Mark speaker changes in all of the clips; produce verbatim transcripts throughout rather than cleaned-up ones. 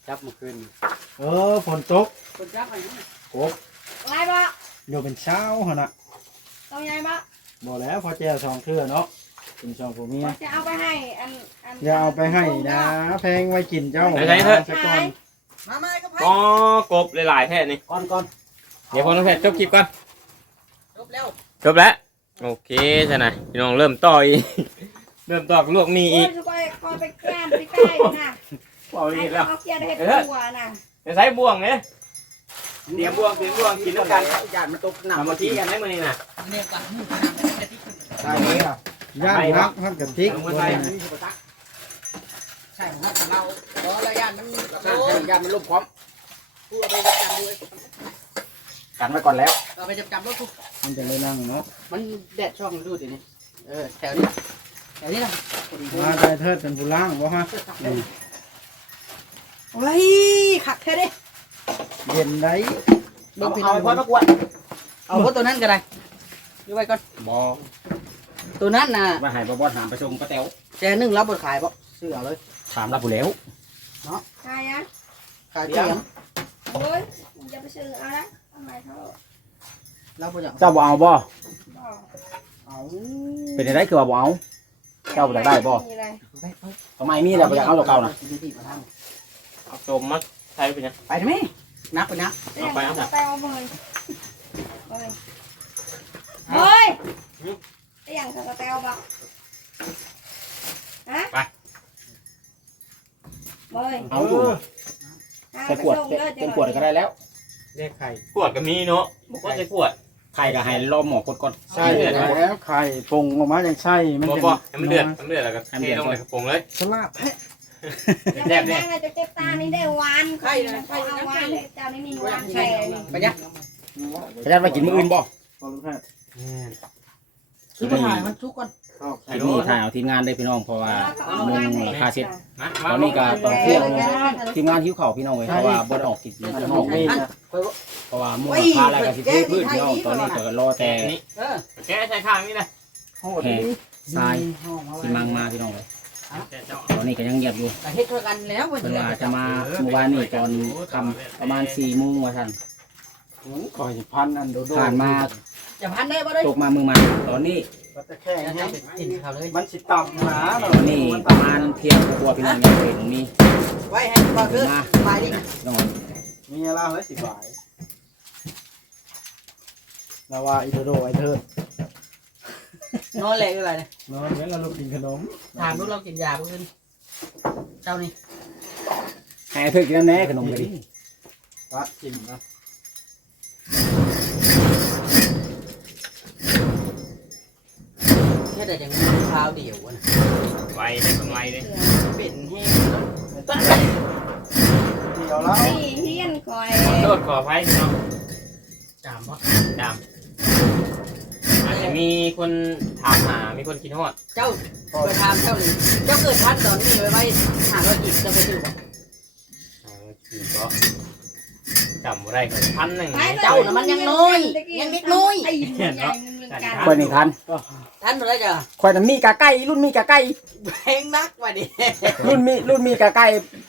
Speaker 1: จับเมื่อคืน
Speaker 2: เออฝนตก
Speaker 1: คนจับอะไรนี่
Speaker 2: กบ
Speaker 3: ไงบ่
Speaker 2: อยู่เป็นเช้าหั่นน่ะ
Speaker 3: ต้องไงบ่
Speaker 2: บ่แล้วพอแจ้สองเครือเนาะกินสองผัวเมีย
Speaker 3: จะเอาไปให้อันอัน
Speaker 2: อย่าเอาไปให้นะแพงไว้กินเจ้า
Speaker 4: ไหนไหนเถอะ
Speaker 2: สักก่อน
Speaker 3: มามาก็ไป
Speaker 4: ก็กบหลายๆแท่นี่
Speaker 1: ก่อนก่อน
Speaker 4: เดี๋ยวพอน้องแพทย์จบคลิปก่อน
Speaker 3: จบแล้ว
Speaker 4: จบแล้วโอเคใช่ไหมพี่น้องเริ่มต่ออีก เริ่มต่อกับลวกมี
Speaker 3: โอ้
Speaker 4: อี
Speaker 3: ย
Speaker 4: ก
Speaker 3: จะไปคอยไปแกล้มไปใกล้นะ
Speaker 4: เอา
Speaker 3: ไอ้
Speaker 4: อีกแล้ว
Speaker 3: เขาเกียร์เห็ดตัวน่ะ
Speaker 4: จะใช้บ่วงเนี่ยเตรียมบ่วงเตรียมบ่วงกินด้วยกัน
Speaker 1: ญาติมันตกหนัก
Speaker 4: ทำมาที่กันไหมมือนี่นะ
Speaker 2: ใช่เลยอ่ะย่างฮักฮักกับพริก
Speaker 4: ลง
Speaker 2: บ่
Speaker 4: มา
Speaker 2: ได้
Speaker 4: ใส่
Speaker 2: นะ
Speaker 1: ใช่ของเราเพราะเราญาติมันญาติมันลบพร้อมพูดเอาไปจับจำด้วยกันไว้ก่อนแล้วเอาไปจับจำรถทุก
Speaker 2: มันจะเลยนั่งเนาะ
Speaker 1: มันแดดช่องดูสินี่เออแถวนี้แถวนี้นะ
Speaker 2: มาได้เทิดเป็นผู้ล่างบ่ฮะนี่
Speaker 3: โอ้ยขักแค่ดิ
Speaker 2: เย็นได้
Speaker 1: เอาเอาไปพ่อมากวนเอาพวกตัวนั้นก็ได้ดูไว้ก่อน
Speaker 2: บ่
Speaker 1: ตัวนั้นน่ะ
Speaker 5: มาให้บ่บ่ถามประชุมป้าแต๋ว
Speaker 1: แจนึงรับบทขายป่ะซื้อเอาเลย
Speaker 5: ถามรับผู้แล้ว
Speaker 3: ใช่อะ
Speaker 1: ขายเตียง
Speaker 3: โอ้ยอย่าไปซื้อเอาละทำไมเขา
Speaker 1: รับบทอย่าง
Speaker 5: เจ้าบ่เอาบ่
Speaker 3: บอก
Speaker 1: เอา
Speaker 5: เป็นได้คือว่าบ่เอา เจ้าอยากได้บ่
Speaker 3: มีอะไร
Speaker 1: ไปไป
Speaker 5: ทำไมมีแล้วบ่อยากเอาตัวเก่านะ
Speaker 4: เอาจมมาใช้ไปยัง
Speaker 1: ไปทำไมนักไปนัก
Speaker 3: เรื่องสแตลเมยเฮ้ยเฮ้ยเรื่องสแตลบ่ฮะเฮ้ย
Speaker 5: เอาอยู่ใส่ขวดเต็มขวดก็ได้แล้ว
Speaker 2: เรียกไข่
Speaker 4: ขวดก็มีเนาะก็ใช้ขวด
Speaker 5: ไข่ก็ให้รอหมอกดก่อน
Speaker 2: ใช่แล้วไข่ปรุงออกมาจังไส้มัน
Speaker 4: บ่
Speaker 2: จะ
Speaker 4: บ่ให้มันเดือดให้มันเดือดแล้วก็เทลงในกระป๋องเลย
Speaker 2: ฉลาดแท้
Speaker 3: จะได้ยังไงจะเจ็บตานี่ได้หวานใช่เลยใช่เอาหวานเจ้านี่มีหวานแช่
Speaker 1: ไปยัก
Speaker 5: พยายามไปกินมื้ออื่นบ่
Speaker 2: พอรู้แพทย์
Speaker 1: ซื้อมาถ่ายมันชุกก่อน
Speaker 2: ชอบ
Speaker 5: ทีนี้ถ่ายเอาทีมงานได้พี่น้องเพราะว่ามุงราคาเซ็ต
Speaker 4: มา
Speaker 5: ต
Speaker 4: มา
Speaker 5: อนนี้ก็ตอนเที่ยงทีมงานหิวข้าวพี่น้องเว้ยเพราะว่าบ่ได้ออกกินข้างนอก
Speaker 2: นี่นะ
Speaker 5: เพราะว่ามุงราคาแล้วก็สิเทพืชพี่น้องตอนนี้ก็รอแต่
Speaker 4: นี่
Speaker 1: เออ
Speaker 4: แกใช้ข้างนี่นะ
Speaker 2: โหดดี
Speaker 5: ทรายสิมังมาพี่น้องเว้ยตอนนี้ก็ยังเงียบอยู่
Speaker 1: แต่เฮ็ดเท่ากันแล้วมัน
Speaker 5: เพิ่นว่าจะมาเมื่อวานนี้ตอนค่ำประมาณสี่โมงว่าซั่น
Speaker 2: ก่อยพันอันโดโด
Speaker 5: ผ่านมา
Speaker 1: จะพันได้บ่ได้
Speaker 5: ตกมามือใหม่ตอนนี้
Speaker 2: ก็จะแค่ให้
Speaker 1: กินเขาเลย
Speaker 2: มันสิต่ำหนา
Speaker 5: ตอนนี้ประมาณเที่ยงกว่าพี่น้องยังเป็นมี
Speaker 1: ไว้ให้ก็คือไปดิ
Speaker 5: นอน
Speaker 2: มีอะไรเฮ้ยสิบายแล้วว่าอีโดโดไอเทิด
Speaker 1: นอนแหลกอยู่ไรเนี่ย
Speaker 2: นอนเว้นเราลูกกินขนม
Speaker 1: ถามลูกเรากินยาบ่ขึ้นเจ้านี่
Speaker 5: ให้เพื่อนกินแน่ขนมกันดิ
Speaker 2: วัดกินนะ
Speaker 1: แค่แต่ยังคราวเดียวนะ
Speaker 4: ไวเลยคนไวเลย
Speaker 1: เป็นให้
Speaker 2: เดี๋ยวแล้ว
Speaker 3: นี่เฮียนคอย
Speaker 4: ขอโทษขออภัยพี่น้อง
Speaker 1: จามบ่
Speaker 4: ดำอาจจะมีคนถามหา มีคนคิดฮอด
Speaker 1: เจ้าไปถามเจ้านี่เจ้าเกิดทันตอนนี้ไว้ไว้หาว่ากินจะไปซื้อบ่
Speaker 4: อ่าคือก็จำบ่ได้ก็พันหนึ่ง
Speaker 1: เจ้าน่ะมันยังน้อยยังนิดน้อย
Speaker 3: ไอ้ใหญ่เงินกัน
Speaker 5: ค่อยนี่ทัน
Speaker 1: ทันบ่ได้จ้ะ
Speaker 5: ค่อยน่ะมีกะไก่รุ่นมีกะไก่
Speaker 1: เพลงนักว่าดิ
Speaker 5: รุ่นมีรุ่นมีกะไก่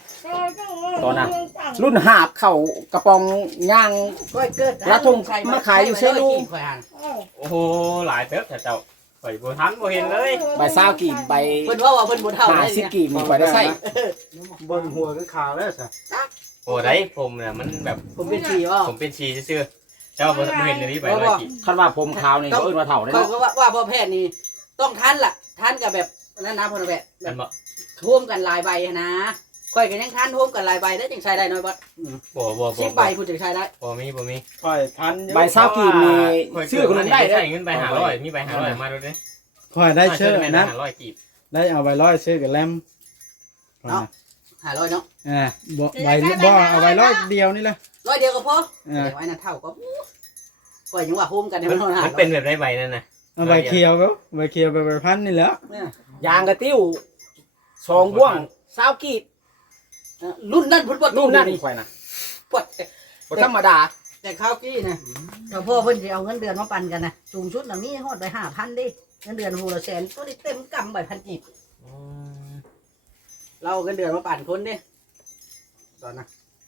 Speaker 5: รุ่นหาบเข่ากระปองย่าง
Speaker 1: ก้อยเกิด
Speaker 5: แล้วทุ่งมาขายอยู่เซลู
Speaker 4: โอ้โห หลายเติบแต่เจ้าข่อยบ่ทันบ่เห็นเลย
Speaker 5: ใบซาวกี่ใบ
Speaker 1: เพิ่นว่าว่าเพิ่นบ่เท่า
Speaker 5: หา
Speaker 1: เลย
Speaker 5: สิ
Speaker 1: เนี่ย
Speaker 5: กี่มีค่อยได้ใส่
Speaker 2: เบิ่งหัวก็ขาวแล้วสิ
Speaker 4: โอ้ได้ผมเนี่ยมันแบบ
Speaker 1: ผมเป็นสี่ว่า
Speaker 4: ผมเป็นชีซื่อๆเจ้าบ่บ่เห็นอันนี้ไปเลยกี่
Speaker 5: คันว่าผมขาวนี่เขาเอิ้นว่าเฒ่าได้
Speaker 1: ก็
Speaker 5: เนาะ
Speaker 1: ว่าว่าพ่อแพทย์นี่ต้องทันล่ะทันกับแบบนั้นนะพ่อแบบ
Speaker 4: มันบ่
Speaker 1: ท่วมกันหลายใบนะค่อยกันยังทันท่วมกันหลายใบได้จังใช้ได้น้อยบ่
Speaker 4: บ่บ่บ่
Speaker 1: สิบใบผู้จังใช้ได้
Speaker 4: บ่มีบ่มี
Speaker 2: ค่อยพัน
Speaker 5: ใบซาวกี่มีชื่อคนนั้นได้
Speaker 4: ใส่
Speaker 5: เด้
Speaker 4: เงินไปห้าร้อยมีไปห้าร้อยมาดูดิ
Speaker 2: ค่อยได้เชื่อนะ
Speaker 4: ห้าร้อยกีบ
Speaker 2: ได้เอาใบร้อยซื้อกับแลม
Speaker 1: หาร้อยเนาะ
Speaker 2: อ่าบ่ใบบ่เอาใบร้อยเดียวนี่แหละ
Speaker 1: ร้อยเดียวก็พอ
Speaker 2: อ่า
Speaker 1: เดี๋ยวไว้นั่นเท่าก็ค่อยยังว่าโฮมกันให้
Speaker 4: มั
Speaker 1: มัน นเท่า
Speaker 4: มันเป็นแบบไรใบนั่นน่ะ
Speaker 2: เอาใบเขียวก็ใบเขียวไปใบพันนี่แหละ
Speaker 5: ยางกระติ้วสองบ่วงซาวกี่
Speaker 1: รุ่นนั้นพุ่นบ่
Speaker 5: รุ่นนั้นค่อยน่ะ
Speaker 1: ปวด
Speaker 5: บ่ธรรมดา
Speaker 1: แต่ข้าวกี้นะถ้าพ่อเพิ่นสิเอาเงินเดือนมาปันกันนะสูงสุดน่ะมีฮอดไปห้าพันดิเงินเดือนหูละแสนก็ได้เต็มกำใบพันกีบเราเงินเดือนมาปั่นคนดิตอนนะ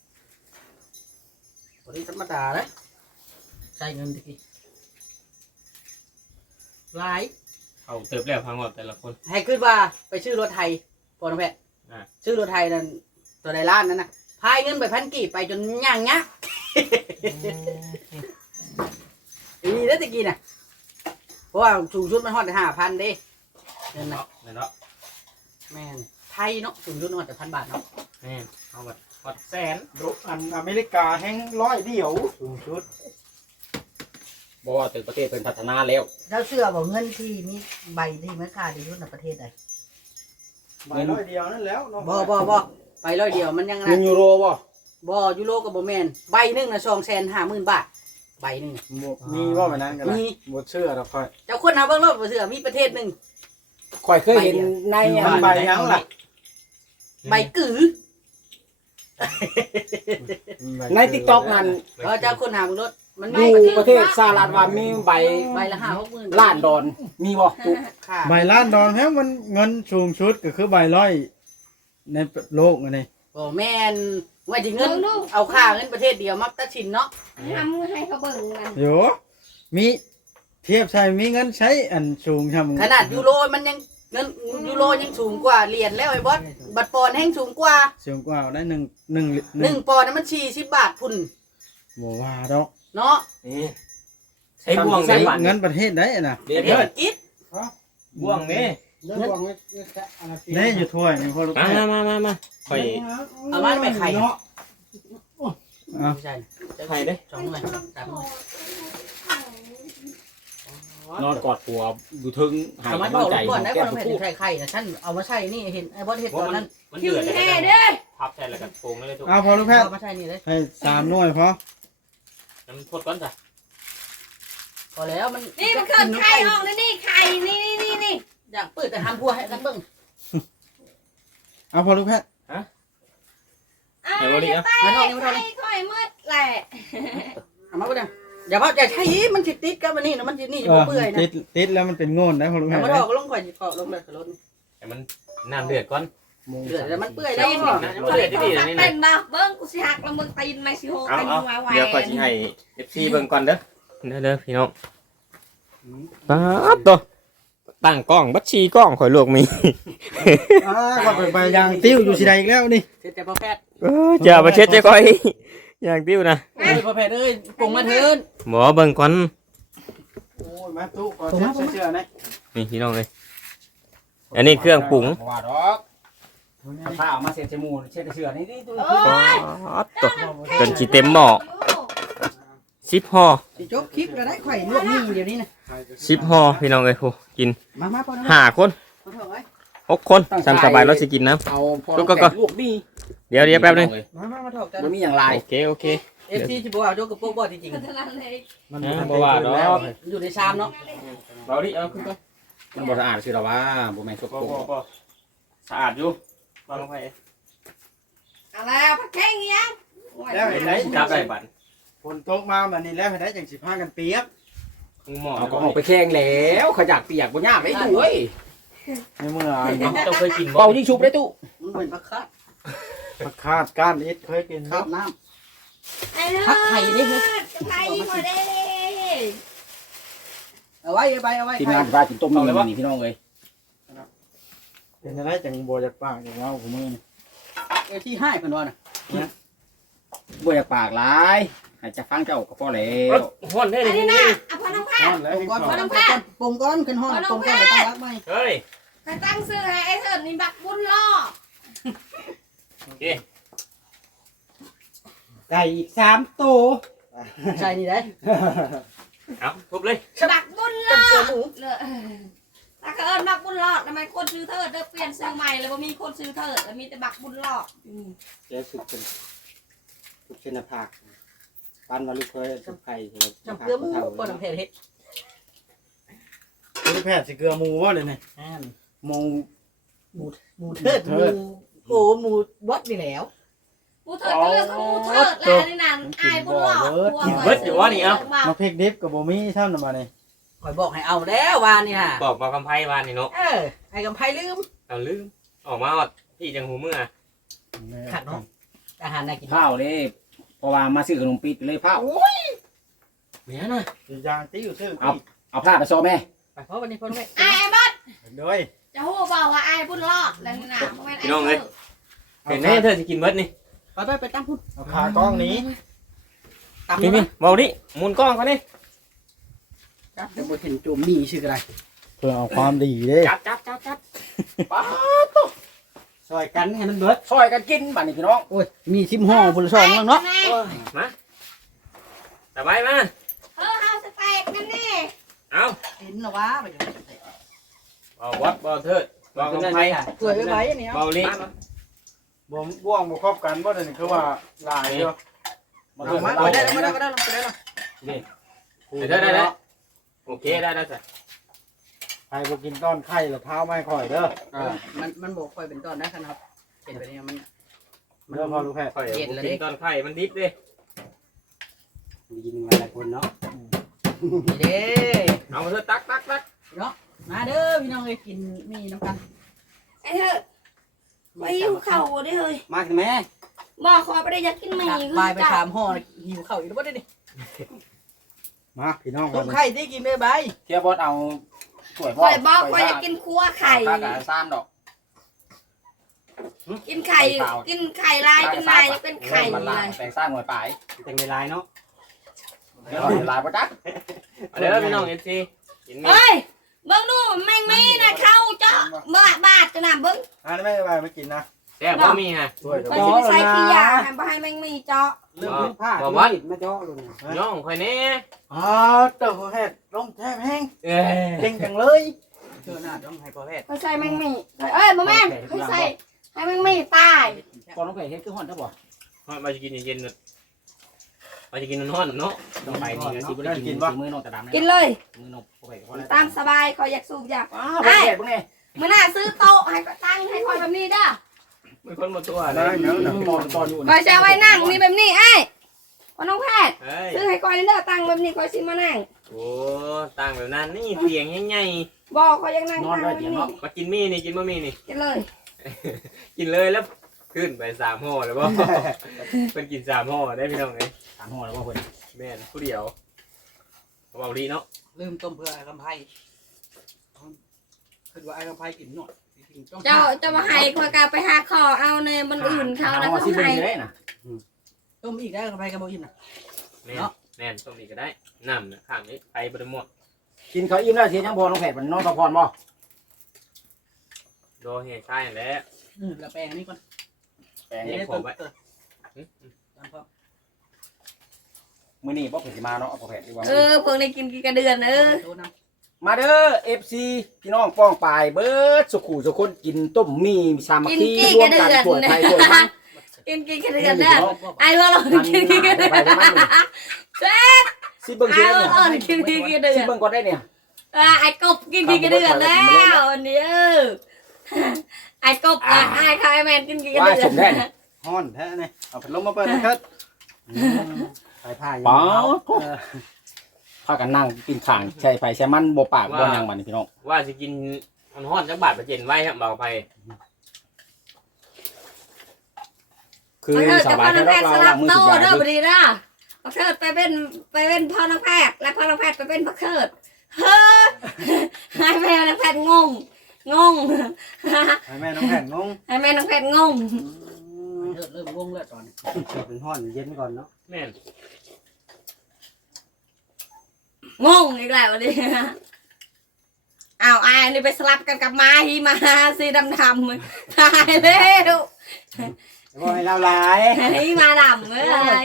Speaker 1: ตอนนี้ธรรมดาเลยใช้เงินตะกี้หลาย
Speaker 4: เอาเติบแล้วพังหมดแต่ละคน
Speaker 1: ให้ขึ้นว่าไปชื่อรถไทยพอน้องแพะ
Speaker 4: อ่า
Speaker 1: ชื่อรถไทยนั่นตัวในร้านนั้นนะพายเงินไปพันกี่ไปจนย่างเงี้ยอีนี่ได้ตะกี้น่ะเพราะว่าสูงชุดมันฮอดห้าพันเด้เงินนะ
Speaker 4: เนาะเนาะ
Speaker 1: แม่นไทยเนาะสูงชุดฮอดแต่พันบาทเนาะ
Speaker 4: แม่เอาแบบฮอดแสน
Speaker 2: รถอันอเมริกาแห้งร้อยเดียวสูงชุด
Speaker 5: บอกว่าตึกประเทศเป็นพัฒนาแล้ว
Speaker 1: แล้วเชื่อบอกเงินที่มีใบที่เมื่อค่าที่สุดในประเทศใด
Speaker 2: ใบร้อยเดียวนั่นแล้วเนาะ
Speaker 1: บ่บ่บ่ไปร้อยเดียวมันยังไง
Speaker 5: เงินยูโรบ่
Speaker 1: บ่ยูโรกับบ่แมนใบหนึ่งนะสองแสนห้าหมื่นบาทใบหนึ่ง
Speaker 2: มีว่าแบบนั้นกัน
Speaker 1: มี
Speaker 2: บ่เชื่อเราค่อย
Speaker 1: เจ้าคนหาเบิ่งรถบ่เชื่อมีประเทศหนึ่ง
Speaker 5: ข่อยเคยเห็นใน
Speaker 2: มั
Speaker 5: อั
Speaker 2: น
Speaker 5: น
Speaker 2: ใบยังล่ะ
Speaker 1: ใบกือ
Speaker 5: ใน TikTok นั่น
Speaker 1: เออเจ้าคนหาเบิ่งรถมัน
Speaker 5: อ
Speaker 1: ใบ
Speaker 5: ยู่ประเทศสหรัฐว่ามีใบ
Speaker 1: ใบละห้าหกหมื่น
Speaker 5: ล้านดอนมีบ่ตุ
Speaker 1: ค่ะ
Speaker 2: ใบล้านดอนแฮงมันเงินสูงชุดก็คือใบร้อยในโลกอันนี้
Speaker 1: บ่แม่นว่าสิเงินเอาค่าเงินประเทศเดียวมาตัดสินเนาะ
Speaker 3: ทำให้เขาเบิ่งมัน
Speaker 2: โยมีเทียบใช่มีเงินใช้อันสูงทำ
Speaker 1: ขนาดยูโรมันยังเงินยูโรยังสูงกว่าเหรียญแล้วไอ้บอสบัตรปอนด์แห้งสูงกว่า
Speaker 2: สูงกว่าได้หนึ่งหนึ่ง
Speaker 1: หนึ่งปอนด์นั้นมันสี่สิบบาทพุ่น
Speaker 2: บ่ว่าดอก
Speaker 1: เนาะ
Speaker 4: นี่ใช้บ่วง
Speaker 2: ใช้
Speaker 4: ใช้บัตร
Speaker 2: เงินประเทศได้น่ะ
Speaker 4: เดี๋ยว
Speaker 1: เดี๋ยวกิด
Speaker 4: บ่วงนี่
Speaker 2: แน่อยู่ถ้วยนี่พอลูก
Speaker 4: มา
Speaker 2: แม่
Speaker 4: มามามาค่อย
Speaker 1: เอามาไม่ไข่
Speaker 2: เนาะเอา
Speaker 1: ไม่ใช่
Speaker 4: ไข่เด้
Speaker 1: สองหน่วยสามหน่วย
Speaker 5: นอนกอดผัวอยู่ทึงหาย
Speaker 1: เอามาบ
Speaker 5: กำลั
Speaker 1: อง ก
Speaker 5: ใจ
Speaker 1: ก่อนได้
Speaker 5: แก้
Speaker 1: ว่า
Speaker 5: ม
Speaker 1: ไม่
Speaker 5: พู
Speaker 1: ถึ
Speaker 5: ด
Speaker 1: งไข่ไข่นะฉันเอามาใช่นี่เห็นไอ้บอสเห็ดตอนนั้น
Speaker 4: มัน
Speaker 3: คิ
Speaker 4: เดื
Speaker 3: ว
Speaker 4: อดเลย
Speaker 3: แท้
Speaker 4: กัน
Speaker 3: เด้อ
Speaker 4: พับใส่แล้วก็โป่งเลยทุก
Speaker 2: เอาพอลูกแพทย์
Speaker 1: เอามาใช่นี่เลย
Speaker 2: ให้สามหน่วยพอ
Speaker 4: น้ำพดก้อนจ้ะ
Speaker 1: พอแล้วมัน
Speaker 3: นี่มันเกิดไข่ออกเลยนี่ไข่นี่นี่นี่นี่
Speaker 1: อยากเปิดแต่ทำพัวให้กันเบิ่ง
Speaker 2: เอาพอลูกแพทย์
Speaker 3: อ่าเดี๋ยวไข่ไข่ค่อยมืดแหละ
Speaker 1: เอามาบ่ได้อย่าเพิ่งจะใช่มันสิติดกับมันนี่นะมันสินี่จะ
Speaker 2: เอ
Speaker 1: บ่
Speaker 2: อ
Speaker 1: เปื่อยนะ
Speaker 2: ติดติดแล้วมันเป็นโง่นได้พอลูกแพ
Speaker 1: เอา
Speaker 2: ทย์
Speaker 1: มา
Speaker 2: ได้
Speaker 1: ถอกลงข่อยสิถอกลงเลยกับรถ
Speaker 4: แต่มันน้ำเดือดก้อน
Speaker 1: เดือดแต่มันเปื่อย
Speaker 3: ได้
Speaker 1: แล้ว
Speaker 3: ยิน
Speaker 1: เนาะ
Speaker 3: นะเขาเลยต้องตัดเต็มบ่เบิ้งกูสิหักแล้วมึงตีนมาสิโห
Speaker 4: เอา
Speaker 3: กัน
Speaker 4: เอา
Speaker 3: มาไว้
Speaker 4: เดี๋ยวก่อนสิให้ เอฟ ซี เบิ่งก่อนเด้อเด้อเด้อพี่น้องป๊าบตัวตั้งกล้องบัดชีกล้องข่อยลวกมี
Speaker 2: อ่าก็ไปไปยางติ้วอยู่สิใดอีกแล้วนี่
Speaker 1: เสร็จแต่พอแพทย์
Speaker 4: เออจะเอาไปเช็ดใจก่อยอย่างติ้วนะ
Speaker 1: เอ้ยพอแพทย์เอ้ยปรุงมาเถิน
Speaker 4: หมอเบิ่งก่อน
Speaker 2: โอ้ยมาตู้ก่อนเช็ดเสื้อๆนะ
Speaker 4: นี่พี่น้องเลยอันนี้เครื่องปรุง
Speaker 5: บ่ว่าดอกถ้าเอามาเสร็จจมูกเช็ดเสื้อนี่นี่ตัว
Speaker 3: โอ้ย
Speaker 4: ป๊าบตัวจนสิเต็มหม้อสิบห่อ
Speaker 1: สิจบคลิปก็ได้ข่อยลวกนี่เดี๋ยวนี้นะ
Speaker 4: สิบห่อพี่น้องเอ้ยโหกิน
Speaker 1: มามาพอนะ
Speaker 4: ห้าคน
Speaker 1: พอเถอะไว้
Speaker 4: หกคนสามสบายเราสิกินน้
Speaker 5: เอาพอ
Speaker 4: ลูกก็ก็
Speaker 5: ลวกดี
Speaker 4: ำเดี๋ยวเดี๋ยวแป๊บนึง
Speaker 1: มามามาถอกกัน
Speaker 5: บ่มีอย่างไร
Speaker 4: โอเคโอเค
Speaker 1: เอฟซีจิบเอาโจกกับพวกบอสจริง
Speaker 3: เท่านั้นเลย
Speaker 2: มัน
Speaker 4: อ่า
Speaker 2: มัน
Speaker 4: บ่ว่าดอก
Speaker 1: ๆอยู่ในชามเนาะ
Speaker 4: เราดิเอาขึ้นก่อน
Speaker 5: มันบ่สะอาดสิหรอว่าบ่แม่นสกปรก
Speaker 4: สะอาดอยู่วางลงไป
Speaker 3: เอาแล้วพักแข้งยัง
Speaker 2: แล้วเห็นไหม
Speaker 4: จับได้บัตร
Speaker 2: ฝนตกมาแบบนี้แล้วเห็นไหมจังสิพากันเปียก
Speaker 4: หม้อ
Speaker 5: เอาก็ออกไปแข่งแล้วขยักเปียกบ่ยากได้ตู้เอ้ย
Speaker 2: ในเมื่อ
Speaker 4: เจ้าเคยกินบ่
Speaker 5: เป่ายิงชุบได้ตู้
Speaker 1: มันเป็นผักคัด
Speaker 2: ผักคาดก้านอิดเคยกิน
Speaker 1: ครั
Speaker 2: เนาะ
Speaker 1: บน้
Speaker 3: ไอ้เด้อ
Speaker 1: พักไข่นี่คือ
Speaker 3: ไข่หมดเลย
Speaker 1: ำเอาไว้เอาไว้เอาไว้
Speaker 5: ทีมงานพากินต้มนี่นี่พี่น้องเอ้ย
Speaker 2: เป็นอะไรจังบัวจากปากจากเว้าของมึง
Speaker 1: เอฟซีให้เพิ่นว่าน่ะ
Speaker 5: บ่อยากปากหลายให้จะฟังเจ้าก็พอแล้ว
Speaker 4: ห้อนได้
Speaker 3: อัน
Speaker 4: ดิ
Speaker 3: นี้นะเอาพอน้ำผ้า
Speaker 2: นั่นแหละ
Speaker 1: ปรุง
Speaker 2: ที่
Speaker 1: ก้อน
Speaker 2: เขา
Speaker 1: ปรุงก้อนปรุงก้อนขึ้นห้องปรุงก้อนไปตั้งรักไหม
Speaker 4: เฮ้ย
Speaker 3: ใครตั้งซื้อให้ไอ้เถิดนี่บักบุญล่อ
Speaker 4: โอเค
Speaker 2: ได้อีกสามตัว
Speaker 1: ใช่นี่ได้
Speaker 4: เอาทุบเลย
Speaker 3: บักบุญ
Speaker 1: กั
Speaker 3: ล่
Speaker 1: น
Speaker 3: อ
Speaker 1: เสือหมู
Speaker 3: เลยถ้าเกิดบักบุญรอดทำไมคนซื้อเถิดเด้อเปลี่ยนซื้อใหม่เลยว่ามีคนซื้อเถิดแล้วมีแต่บักบุญรอด
Speaker 2: เจ๊สุดเป็นสุดเชนภาคปั้นมาลูกเคยสุดไข่
Speaker 1: จำเกลือหมูก้อนน้ำเผ็ดเฮ็ด
Speaker 2: ลูกแพทย์สิเกลือหมูว่าเลยเนี่ย
Speaker 1: อ่า
Speaker 2: หมู
Speaker 1: หมูเทิดหมูโอ้หมูบดนี่แล้ว
Speaker 3: กูเถิดก็เลือกกูเถิดแล้วนี่นั่นอายบุญรอด
Speaker 2: มาพริกดิบกับบ่มีเท่านั้นมาเนี่ย
Speaker 1: ข่อยบอกให้เอาแล้ววานนี่ฮะ
Speaker 4: บอกบอกคำไพ่วานนี่เนาะ
Speaker 1: เออไอ้กำไพลืม
Speaker 4: เอาลืมออกมาอดพี่จังหูเมื่อ
Speaker 1: ขัดเนาะอาหารน่ากิน
Speaker 5: เผาเลยเพราะว่ามาซื้อขนมปี๊บเลยเผา
Speaker 4: แม่น่ะ
Speaker 2: ยางติ้วซื้อ
Speaker 5: เอาเอาผ้าไปโชว์แม่
Speaker 1: ไปเพราะวันนี้พ่อแม่
Speaker 3: ไอ้บอส
Speaker 2: ด้วย
Speaker 3: จะฮู้บอกว่าไอ้พุ่นรอดแล้วนะบ่แม่นไอ้
Speaker 4: พี่น้องเอ้ยเห็นแน่เธอสิกินเบิดนี่
Speaker 1: ไปไปไปตั้งพุ่น
Speaker 2: เอาขากล้องนี้
Speaker 1: ตั้ง
Speaker 4: นี่
Speaker 1: นี่
Speaker 4: นี่เบาดิหมุนกล้องเขานี่
Speaker 1: ครับเดี๋ยวบ่เห็นจุ่มมีชื่ออะไร
Speaker 2: เพื่อเอาความดีเด้
Speaker 4: จับจับจับจับ
Speaker 1: ป้า
Speaker 2: ซอยกันให้มันเบิด
Speaker 5: ซอยกันกินบัดนี้พี่น้อง
Speaker 1: โอ้ยมีชิมห่อพุ่นละสองแล้วเนาะ
Speaker 4: มาสบายมา
Speaker 3: เออเฮาสเต็กนั่นนี่
Speaker 4: เอา
Speaker 1: กินหรอวะไปอยู่
Speaker 4: เบาวัดเบาเถิดเบากันไป
Speaker 1: สวยไปไหมเนี่ย
Speaker 4: เบาลิ
Speaker 2: บ่บ่วงบ่ครอบกันบ่ได้นี่คือว่าหลายเด้อ
Speaker 1: มาไปได้แล้วมาได้มาได้ลงไปได้แล้ว
Speaker 4: ได้ได้ได้โอเคได้ได้สิ
Speaker 2: ใครบ่กินต้อนไข่ละเท้าไม่ค่อยเด้อ
Speaker 1: มันมันบอกค่อยเป็นต้นนะครับเห็นไปเนี่ยมัน
Speaker 2: เด้อพอลูกแพทย์
Speaker 4: ค่อยกินตอนไข่มันดิบดิ
Speaker 2: กินหลายคนเนาะ
Speaker 1: นี่เด้
Speaker 4: เอามาเถอะตักตักตัก
Speaker 1: เนาะมาเด้อพี่น้องเลยกินมีน้ำกัน
Speaker 3: ไอ้เถอะไปหิวข้าวได้เฮ้ย
Speaker 2: มากินแม่
Speaker 3: บ่ขอไปได้อยากกินหมี่
Speaker 1: บายไปสามห่อหิวข้าวอีกแล้วบ่ได้ดิ
Speaker 2: มาพี่น้อง
Speaker 1: ต้มไข่ที่กินได้ใบ
Speaker 5: เทียบบอสเอาถ้วยบ่
Speaker 3: ข่อยบอกข่อยอยากกินคั่วไข่
Speaker 5: ข้าวกับซ้ำดอก
Speaker 3: กินไข่กินไข่ลายกินลายยังเป็นไข่
Speaker 5: มัน
Speaker 3: เล
Speaker 5: ลาย
Speaker 3: ย
Speaker 5: แต่งซ้ำหน่วยปลาย
Speaker 2: แต่งในลายเนาะ
Speaker 5: เดี๋ยวลายบ่จัก
Speaker 4: เดี๋ยวพี่น้องเอฟซีกินมี
Speaker 3: เฮ้ยเบิ่งดูแมงมีนะเข้าเจาะบาดบาดจะน่ะเบิ่ง
Speaker 2: อ่าไม่ไปไม่กินนะ
Speaker 4: แซ่บบ่มีฮะ
Speaker 2: ช่วย
Speaker 3: ข่อยสิไปใส่ขี้ยาให้บ่ให้แมงมีเจาะ
Speaker 2: เรื่องผ้าที่มาเจาะลุง
Speaker 4: ย่องค่อยแน่
Speaker 2: อ๋อเต้าหู้เห็ดลงแทบแห้ง
Speaker 4: เอ้ย
Speaker 2: เก่งจังเลย
Speaker 1: เจอหน้าต้องให้พ่อแพทย์
Speaker 3: ข่อยใส่แมงมีเอ้ยบ่แม่นข่อยใส่ให้แมงมีตาย
Speaker 5: พอน้องไก่เฮ็ดคือฮ้อนเด้อบ่
Speaker 4: มาจะกินเย็นๆมาจะกินนอนเนาะ
Speaker 5: ต้องไปนี่ก็สิบ่ได้กินสิมื้อนอกตะดำ
Speaker 3: กินเลย
Speaker 5: มื้อนอกบ่ไปก็
Speaker 3: ตามสบายข่อยอยากสูบอยาก
Speaker 5: อ้าวบ่ได้บ่ไง
Speaker 3: มื้อหน้าซื้อโต๊ะให้ก็ตั้งให้ข่อยแบบนี้เด้อ
Speaker 4: เป็นคนมาตัว
Speaker 2: ได้เนาะ
Speaker 5: ตอนตอนอยู่
Speaker 3: ข่อยจะเอาไว้นั่งนี่แบบนี้ไอ้พ่อน้องแพทย์
Speaker 4: เฮ้ย
Speaker 3: ซื้อให้ข่อยนี่เด้อตั้งแบบนี้ข่อยสิมานั่ง
Speaker 4: โอ้ต่างแบบนั้นนี่เสียงใหญ่
Speaker 3: บ่ข่อยยังนั่งตั้งแบบนี้
Speaker 4: ๆมากินมีนี่กินบะมีนี่
Speaker 3: กินเลย
Speaker 4: กินเลยแล้วขึ้นไปสามห่อแล้วบ่เป็นกินสามห่อได้พี่น้องไง
Speaker 5: ถามฮ้อแล้วบ่เพิ่น
Speaker 4: แม่นผู้เดียวเบาดีเนาะ
Speaker 1: ลืมต้มเพื่อไอ้คำไพ่คือว่าไอ้คำไพ่กินหน่อยกินต้อง
Speaker 3: เจ้าเจ้ามาให้ข่อยก็ไปหาขอเอาในบนอื่นเขาแล้ว
Speaker 5: ห
Speaker 3: ก็
Speaker 5: สิ
Speaker 3: ให้
Speaker 5: ได้น่ะ
Speaker 1: ต้มอีกได้คำไพ่กับโมอิ่มนะ
Speaker 4: แม่นแม่นต้มอีกก็ได้น้ำนะข้างนี้ไปบไดหมด
Speaker 5: กินข้าวอิ่มแล้วสิยังพอน้องแพทย์มันนอนพักผ่อนบ่
Speaker 4: โดเฮใช่แล้ว
Speaker 1: อืมแล้วแปลงนี่ก่อน
Speaker 5: แปลง
Speaker 1: นี่
Speaker 5: นี่
Speaker 1: ได้ต้มเตอร์ตามพ่อ
Speaker 5: มื้อนี้บ่เพิ่นสิมาเนาะพ่อแพทย์ดีกว่า
Speaker 3: เออพวกนี้กินกี่กระเดือนเออ
Speaker 1: โดนน้
Speaker 5: มาเด้อ เอฟ ซี พี่น้องป้องปายเบิดสุขุสุคนกินต้มมีสามัคคีรวมกันถ้วยไทยถ้วยมัน
Speaker 3: กินกี่กระเดือนเด้อไอ้ว่าเรากินกี่กระเดือนเซ็ต
Speaker 5: สิเบิ่ง
Speaker 3: ไอ้
Speaker 5: สิ
Speaker 3: ว่าเรากินกี่กระเดือ
Speaker 5: สิ
Speaker 3: น
Speaker 5: เบิ่งก่อนได้เนี่ย
Speaker 3: ไอ้กบกินกี่กระเดือนแล้วนี่เออไอ้กบอ่ะไอ้คายแมนกินกี่กระ
Speaker 5: ว่า
Speaker 3: เดือ
Speaker 5: ส
Speaker 3: น
Speaker 5: มแท้นี่
Speaker 2: ฮ้อนแท้นี่เอาพัดลมมาเปิดนะครับสายผ้า
Speaker 5: ป๋อพากันนั่งกินข้างใช่ไผใช่มันบ่ปากบ่หยังบัดนี้พี่น้อง
Speaker 4: ว่าจะกินมันฮอดจักบาทประเจนไว้ครับเบาไป
Speaker 5: คือ
Speaker 3: เออ
Speaker 5: ส
Speaker 3: แต่
Speaker 5: บา
Speaker 3: พ่
Speaker 5: ย
Speaker 3: อน้อง
Speaker 5: แท้
Speaker 3: แพทย์ส
Speaker 5: เรา
Speaker 3: ลั
Speaker 5: ล้า
Speaker 3: บ
Speaker 5: งมือ
Speaker 3: โต
Speaker 5: สุดยอด
Speaker 3: เด้อ
Speaker 5: คือ
Speaker 3: พอดีนะพ่อเทิดไปเป็นไปเป็นพ่อน้องแพทย์และพ่อน้องแพทย์ไปเป็นพ่อเทิดเฮ้อให้แม่น้องแพทย์งงงง
Speaker 2: ให้แม่น้องแผ่นงง
Speaker 3: ให้แม่น้องแพทย์งง
Speaker 1: ำเริ่มเริ่มงงแล้วตอนนี้
Speaker 2: เป็นฮ้อนเย็นก่อนเนาะ
Speaker 4: แม่น
Speaker 3: งงอีกแล้ววันนี้อ้าวไอ้นี่ไปสลับกันกับมาฮีมาสีดำดำตายแล้ว
Speaker 2: จะบอกให้เราหลาย
Speaker 3: ฮีมาดำเลย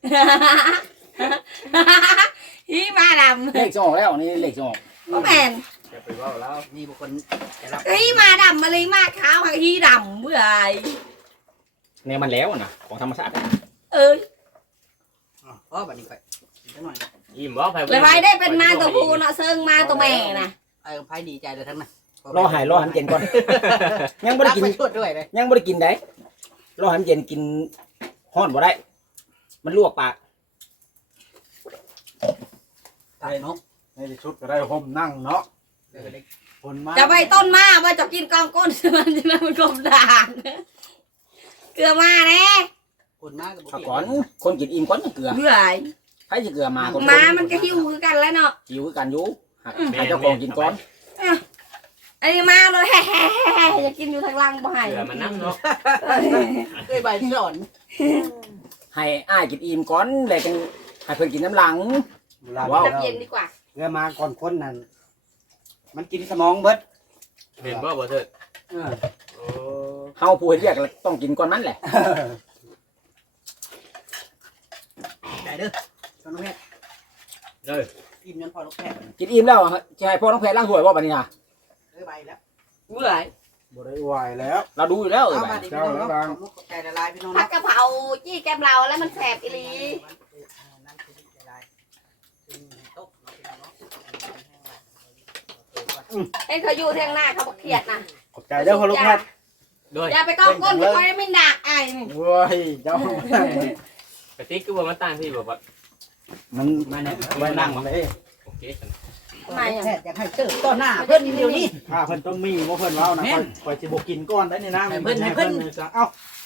Speaker 3: ฮีมาดำ
Speaker 5: เลขจะออกแล้วนี่เลขจะออก
Speaker 3: พ่อแมน
Speaker 4: จะไปว่าแล้ว
Speaker 1: มีบุคคลจะรับ
Speaker 3: ฮีมาดำมาเลยมาขาวฮีดำเมื่อไร
Speaker 5: แนวมันแล้วน่ะของธรรมชาติ
Speaker 3: เอ้ย
Speaker 1: อ๋อบัดนี้ไปนิดหน่อย
Speaker 4: อิ่มบ่ไป
Speaker 3: เลยไปได้เป็นมาตัวผู้เนาะเซิงมาตัวแม่นะ
Speaker 1: ไอ้คำไพ่ดีใจเลยทั้งนั้น
Speaker 5: รอหายรอหันเย็นก่อน ยังบ่ได้กิน
Speaker 1: ไปช่วยด้วยเลย
Speaker 5: ยังบ่ได้กินได้รอหันเย็นกินฮ้อนบ่ได้ มันลวกปาก
Speaker 1: ตายเนาะ
Speaker 2: ในที่ชุดก็ได้ห่มนั่งเนาะคนมา
Speaker 3: จะไปต้นมาว่าจะกินกองก้นมันจะมันกลมด่างเกลือมาแน่
Speaker 1: คคนมากกับ
Speaker 5: เอาก่อนคนกินอิ่มก่อนเกลือ
Speaker 3: เบื่อ
Speaker 5: ใครสิเกลือมาคน
Speaker 3: มามันก็หิวคือกันแล้วเนาะ
Speaker 5: หิวคือกันอยู่ให้เจ้าของกินก่อน
Speaker 3: อันนี้มาเลยแฮ่ๆอย่ากินอยู่ทางล่างบ่ให้
Speaker 4: เสือมันนั่งเนาะ
Speaker 1: เคยใบสอน
Speaker 5: ให้อ้ายกินอิ่มก่อนแล้วกันให้เพิ่นกินน้ำหลัง
Speaker 2: ว้า
Speaker 5: ว้าว
Speaker 3: น้ำเย็นดีกว่า
Speaker 2: เรือมาก่อนคนนั่นมันกินสมองเบิด
Speaker 4: เห็นบ่บ่เถิด
Speaker 2: เออ
Speaker 4: โอ้
Speaker 5: เฮาผู้เฮ็ดเวียกต้องกินก่อนมันแหละ
Speaker 1: ใจเด้อตอนน้องแพทย์
Speaker 4: เลย
Speaker 1: อิ่มยันพอลูกแพทย์
Speaker 5: กินอิ่มแล้วจะให้พ่อน้องแพรล้างถ้วยบ่บัดนี้น่ะ
Speaker 1: เคยใบแล้ว
Speaker 3: เบื่อ
Speaker 2: บ่ได้ไหวแล้ว
Speaker 5: เราดูอยู่แล้วเออ
Speaker 1: เอา
Speaker 5: บั
Speaker 1: มา
Speaker 5: ด
Speaker 1: ดิพี่น้องเนาะใจละลายพี่น้อง
Speaker 3: ผั
Speaker 1: เนาะ
Speaker 3: ดกะเพราจี้แกมเราแล้วมันแสบอีหลี เอ้ยเขาอยู่ทางหน้าเขาบอกเครียดนะ
Speaker 2: ขอบใจเด้อพ่อลูกแพทย์
Speaker 4: ด้วย
Speaker 3: อย่าไปก้องก้นที่คอยไม่ดักไอ้นี่
Speaker 2: โว้ยเจ้า
Speaker 4: กระติกคือว่ามันตั้งที่แบบว่า
Speaker 2: มันมันไว้นั่งเลย
Speaker 4: โอเค
Speaker 3: ทำไมอ่ะ
Speaker 1: แพทย์อยากให้เติมต่อหน้าเพิ่นเดี๋ยวนี้
Speaker 2: ถ้าเพิ่นต้องมีบ่เพิ่นเว้านะค่อยค่อยสิบ่กินก่อนได้นี่นะเอ้า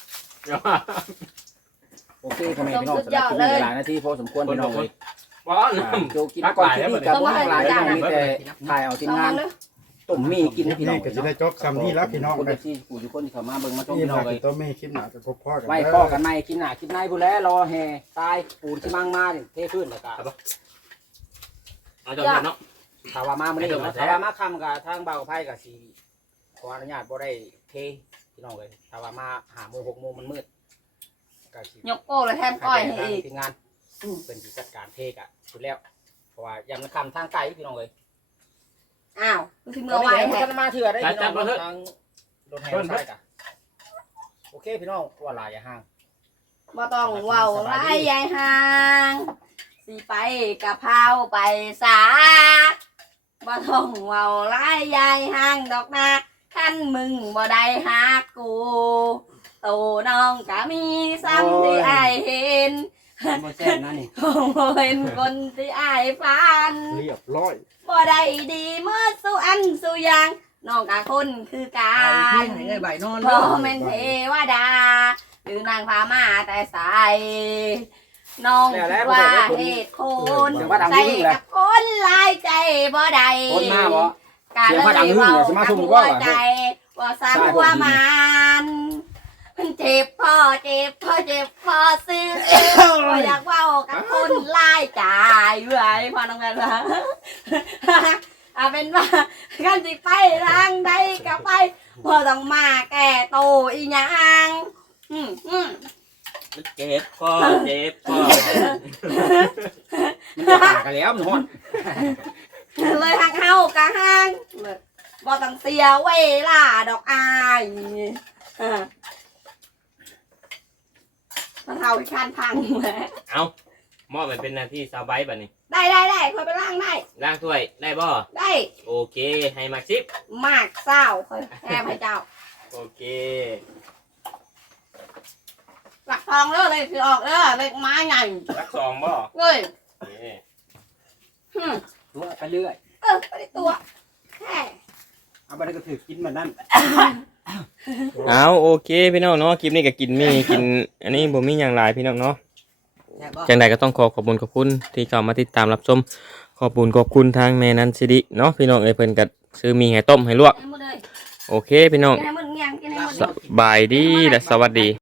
Speaker 5: โอเคพ่อแม่พี่น้องสำหรับคลิปนี้หลายนาทีพอสมควรพี่น้องเลย
Speaker 4: ว้า
Speaker 5: อ่าโจกินก่อนคลิปนี้กับบ่หลายพี่น้องมีแต่ถ่ายเอาทีมงานต้มมีกินพี่น้อง
Speaker 2: ก็สิได้จบซ้ำนี้แล้วพี่น้อง
Speaker 5: คน
Speaker 2: เลย
Speaker 5: ที่ผู้ทุกคนที่เข้ามาเบิ่งมาชม
Speaker 2: นี่
Speaker 5: พี่น้
Speaker 2: ล่ะ
Speaker 5: องเลย
Speaker 2: ตัวมีคลิปหน้าจะพบพ่อกัน
Speaker 5: ไว้พ่อกันใหม่กินหน้ากินในผู้แล้วรอแห่ตายปูนที่มั่งมานี่เทพื้นแล้วก็
Speaker 4: เอาจอดเนาะ
Speaker 5: ถ้าว่ามามื้อนี้เนาะถ้าว่ามาค่ำกับทางเบาไผก็สิขออนุญาตบ่ได้เทพี่น้องเลยถ้าว่ามาห้าโมงหกโมงมันมืดก็สิ
Speaker 3: ยกโป้เลยแทมก้อยให้อีก
Speaker 5: ทีมงานเป็นสิจัดการเทกอ่ะสุดแล้วเพราะว่ายังมันคำทางไกลพี่น้องเลย
Speaker 3: อ้าวคือที่
Speaker 5: เมื่
Speaker 3: เมื่
Speaker 5: อ
Speaker 3: อวาน
Speaker 5: มัน
Speaker 3: แห
Speaker 5: ก็
Speaker 3: ละ
Speaker 5: มาเถื่อได้พี่น้องทางรถแห่ใช่กะโอเคพี่น้องว่าลายอย่าห่าง
Speaker 3: บ่ต้องเว้าไล่ยายห่างสิไปกะเพราไปสาบ่ต้องเว้าไล่ยายห่างดอกนาคันมึงบ่ได้ฮักกูโตน้องก็มีซ้ำที่อ้ายเห็น
Speaker 2: บ่แซ่บนะนี่
Speaker 3: คงบ่เป็นคนที่อ้ายฝัน
Speaker 2: เรียบร้อย
Speaker 3: บ่ได้ดีเมื่อสู้อันสู้อยังน้องกะคนคือกั
Speaker 1: เอา
Speaker 3: น
Speaker 1: เพียงให้ใบนอน
Speaker 3: พ่อแม่นเทวดาหรือนางพามาแต่ใสน้องคิดว่าเหตุคนใส่กับคนหลายใจบ่ได้
Speaker 5: คนมาบ่
Speaker 3: กะเลยเว้ากับหัวใจว่าสั่งว่ามันมันเจ็บพ่อเจ็บพ่อเจ็บพ่อซื้อบ่อยากเว้ากับคนหลายใจเว้ยพ่อน้องแม่นว่าเอาเป็นว่ากันสิไปทางใดก็ไปบ่ต้องมาแก่โตอีหยังอืมอืม
Speaker 4: เจ็บพ่อเจ็บพ่อ
Speaker 5: มันจะปากกันแล้วมันฮ้อน
Speaker 3: เลยทางเฮากะห้างบ่ต้องเสียเวลาดอกอายเออมันเฮาที่คานพังแหละ
Speaker 4: เอามอบไปเป็นหน้าที่สาวไบบัดนี้
Speaker 3: ได้ได้ได้คอยไปล้างได้
Speaker 4: ล้างถ้วยได้บ่
Speaker 3: ได้
Speaker 4: โอเคให้มาซิป
Speaker 3: มากเศร้าคอยแอบให้เจ้า
Speaker 4: โอเค
Speaker 3: หลักทองเด้อเลยคือออกเด้อเล็กไม้ใหญ่
Speaker 4: รักสองบ่
Speaker 3: เว้ย
Speaker 4: โอเค
Speaker 3: ฮึม
Speaker 5: ตัวไปเรื่อย
Speaker 3: เออไปตัวแค่
Speaker 2: เอาไปก็ถือกินมันนั่น
Speaker 4: เอาโอเคพี่น้องเนาะคลิปนี้ก็กินมีกินอันนี้บ่มีอย่างหลายพี่น้องเนาะ
Speaker 1: แซ่บบ่
Speaker 4: จังใดก็ต้องขอขอบคุณขอบคุณที่เข้ามาติดตามรับชมขอบคุณขอบคุณทางแม่นันสิริเนาะพี่น้องเอ้ยเพิ่นก็ซื้อมีให้ต้มให้ลวก
Speaker 3: ให้หมดเลย
Speaker 4: โอเคพี่น้อง
Speaker 3: กินให้หมดเงี้ยงกินให้หมด
Speaker 4: สบายดีและสวัสดี